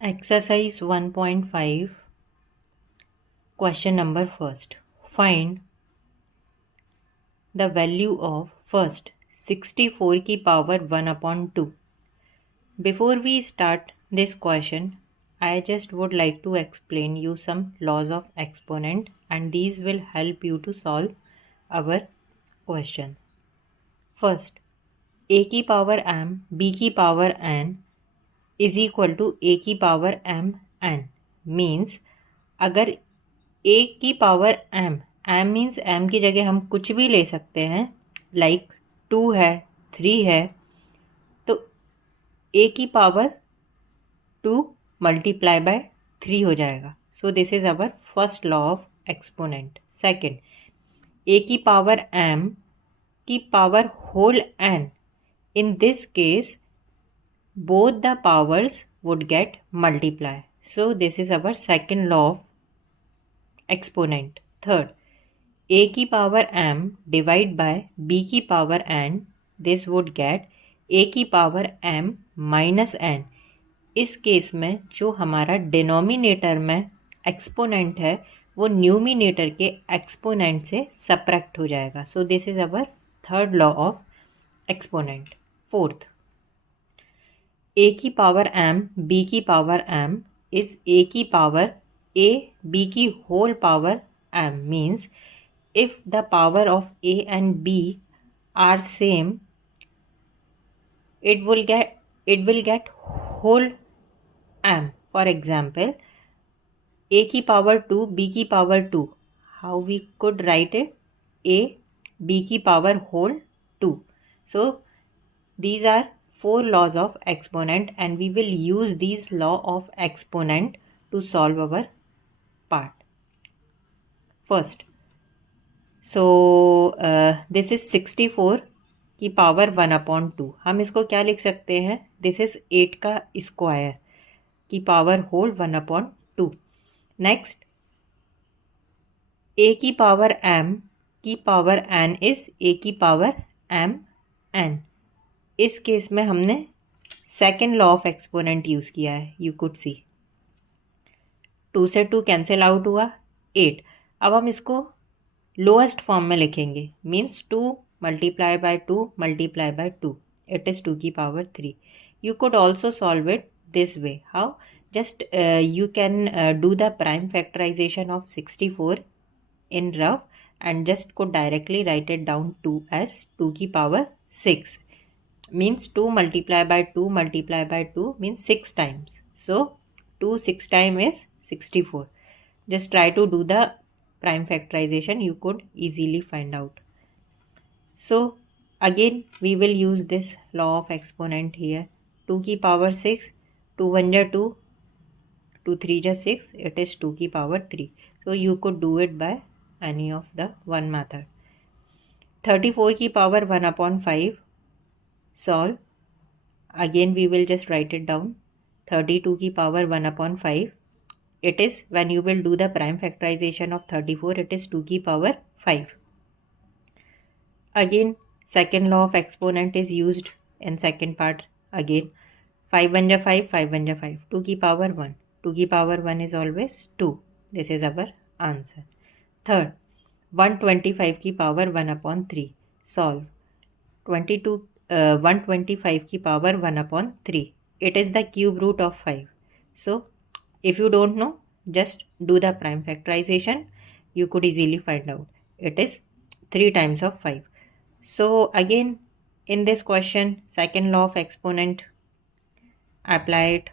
Exercise 1.5, question number first. Find the value of first 64 की power 1/2. Before we start this question, I just would like to explain you some laws of exponent, and these will help you to solve our question. First, a की power m, b की power n is equal to a की power m n. Means अगर a की power m means m की जगह हम कुछ भी ले सकते हैं, लाइक 2 है, 3 है, तो a की पावर 2 मल्टीप्लाई बाय 3 हो जाएगा. So this is our first law of exponent. Second, a की पावर m की power whole n. In this case, both the powers would get multiply. So this is our second law of exponent. Third, a की power m divide by b की power n. This would get a की power m minus n. इस केस में जो हमारा डिनोमिनेटर में एक्सपोनेंट है वो न्यूमिनेटर के एक्सपोनेंट से सब्ट्रैक्ट हो जाएगा. So this is our third law of exponent. Fourth, a की पावर m b की पावर m is a की पावर a b की whole power m. Means if the power of a and b are same, it will get whole m. For example, a की पावर 2 b की पावर 2. How we could write it? a b की power whole 2. So these are 4 laws of exponent, and we will use these law of exponent to solve our part. First, so this is 64 की पावर 1/2. हम इसको क्या लिख सकते हैं? This is 8 का स्क्वायर की पावर होल 1/2. नेक्स्ट, a की पावर m की पावर n इज a की पावर m n. इस केस में हमने second law of exponent use किया है. यू कुड सी 2 से 2 कैंसिल आउट हुआ, 8. अब हम इसको लोएस्ट फॉर्म में लिखेंगे. Means 2 multiply by 2 multiply by 2. It is 2 की power 3. You could also solve it this way. How? Just you can do the prime factorisation of 64 in rough and just could directly write it down 2 as 2 की power 6. Means 2 multiply by 2 multiply by 2 means 6 times. So 2 6 times is 64. Just try to do the prime factorization. You could easily find out. So again we will use this law of exponent here. 2 की power 6, 2 1 जा 2, 2 3 जा 6, it is 2 की power 3. So you could do it by any of the one method. 34 की power 1/5. Solve. Again we will just write it down. 32 की power 1/5. It is when you will do the prime factorization of 34, it is 2 की power 5. Again second law of exponent is used in second part. Again 5 1 जा 5, 5 1 जा 5, 2 की power 1. 2 की power 1 is always 2. This is our answer. Third, 125 की power 1/3. Solve. 125 की power 1/3. It is the cube root of 5. So if you don't know, just do the prime factorisation. You could easily find out. It is 3 times of 5. So again in this question, second law of exponent, apply it.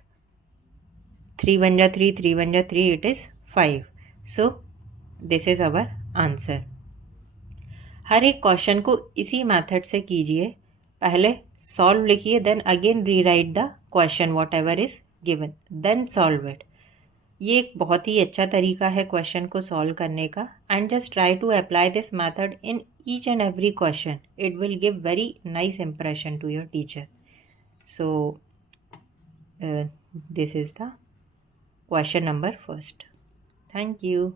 3 1 जा 3, 3 1 जा 3, it is 5. So this is our answer. हर एक question को इसी मेथड से कीजिए. पहले solve लिखिए, then again rewrite the question whatever is given, then solve it. ये एक बहुत ही अच्छा तरीका है क्वेश्चन को सॉल्व करने का. And just try to apply this method in each and every question. It will give very nice impression to your teacher. So this is the question number first. Thank you.